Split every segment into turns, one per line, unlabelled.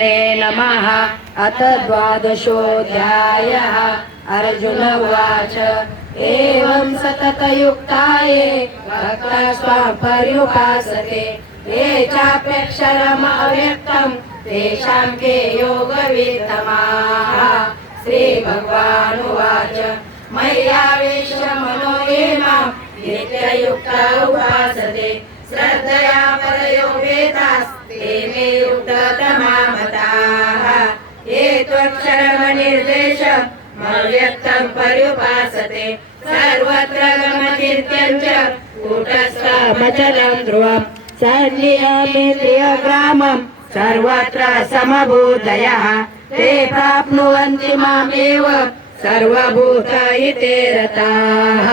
नमः। अथ द्वादशोऽध्यायः। अर्जुन उवाच एवं सततयुक्ताये भक्ता स्वां पर्युपासते ये चाप्यक्षरमव्यक्तं तेषां के योगवित्तमाः। श्रीभगवानुवाच मय्यावेश मनो ये मां नित्ययुक्ता उपासते। श्रद्धया परयो परयोपेतास्ते मे त्वक्षरमनिर्देशम् अव्यक्तं पर्युपासते सर्वत्र गमचिन्त्यं च कूटस्थमचलं ध्रुवम् सन्नियमेन्द्रियग्रामं सर्वत्र समभूतयः ते प्राप्नुवन्ति मामेव सर्वभूत इते रताः।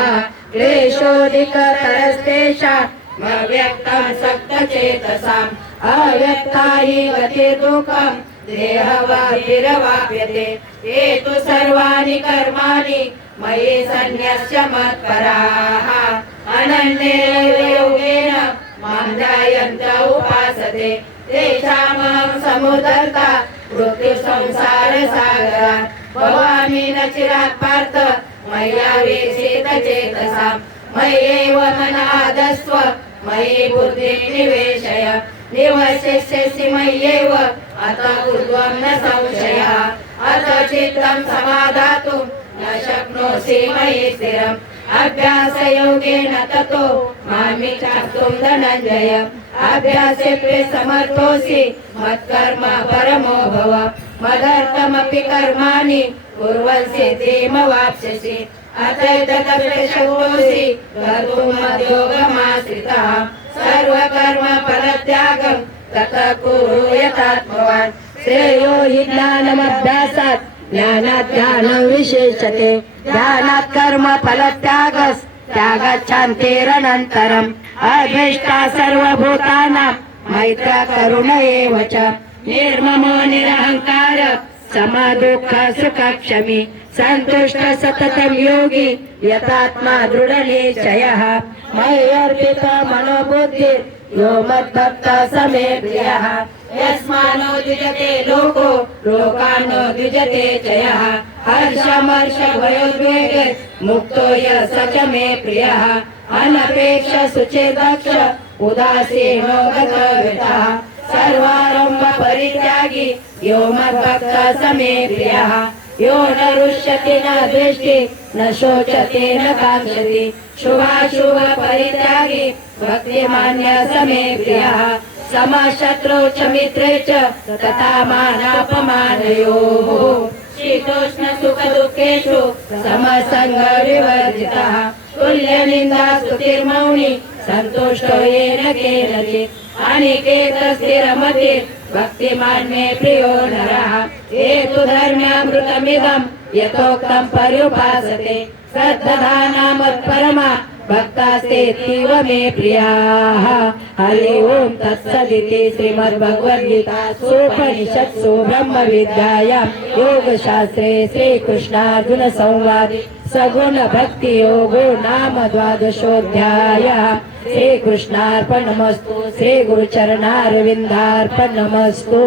क्लेशोऽधिकतरस्तेषाम् अव्यक्तं सक्तचेतसाम् अव्यक्ता हि गतिर्दुःखम् देहवाभिरवाप्यते ये तु सर्वाणि कर्माणि मयि सन्न्यस्य मत्पराः। अनन्येन योगेन मां ध्यायन्त उपासते तेषामहं समुदर्ता मृत्युसंसारसागरा भवामि न चिरात् पार्थ मया वेशेत चेतसां मय्येव मनादस्व मयि बुद्धिं निवेशय। निवसिष्यसि मय्येव अत न संशयः। अथ चित्तं समादातुं न शक्नोषि मयि स्थिरम्। अभ्यासयोगेन ततो मामि मामिच्छास्तुं धनञ्जय। अभ्यासे समर्थोऽसि मत्कर्म परमो भव। मदर्थमपि कर्माणि कुर्वन् सिद्धिमवाप्स्यसि अतैतदपि शक्नोषि कर्तुं मद्योगमाश्रितः। फलत्यागं ततः कुरु यथात्मवान् श्रेयो हि ज्ञानमभ्यासात्. ज्ञानात् ज्ञानं विशेषते ध्यानात् कर्म फलत्यागस्. त्यागच्छान्तेरनन्तरम्. अभीष्टा सर्वभूतानां मैत्र करुण एव च. निर्ममो निरहङ्कार. समदुःख सुखक्षमी. सन्तुष्ट सततं योगी. यतात्मा दृढनिश्चयः मयि अर्पित मनोबुद्धिर्. यो मद्भक्त समे प्रियः यस्मानो द्विजते लोको लोकानो द्विजते च यः हर्षमर्ष मुक्तो य स च मे प्रियः। अनपेक्ष सुचेदक्ष उदासीनो गतवितः। सर्वारम्भ परित्यागी यो मद्भक्त समे प्रियः। यो न रुष्यति न दृष्टि न शोचते न काङ्क्षति। शुभाशुभ परित्यागी भक्तिमान्य समे प्रियः। समशत्रौ च मित्रे च तथा मानापमानयोः। शीतोष्ण सुख दुःखेषु समसङ्ग विवर्जितः तुल्यनिन्दा स्तुतिर्मौनि सन्तुष्टो येन केनचित् अनिकेत भक्तिमान्ये प्रियो नरः। हेतु धर्म्यामृतमिदम् यथोक्तं पर्युपासते श्रद्धधानामत्परमा भक्तास्तेतीव मे प्रियाः। हरि ओं तत्सदिति श्रीमद्भगवद्गीतासूपनिषत्सु ब्रह्मविद्यायां योगशास्त्रे श्रीकृष्णार्जुनसंवादे सगुणभक्तियोगो नाम द्वादशोऽध्यायः। श्रीकृष्णार्पणमस्तु। श्रीगुरुचरणारविन्दार्पणमस्तु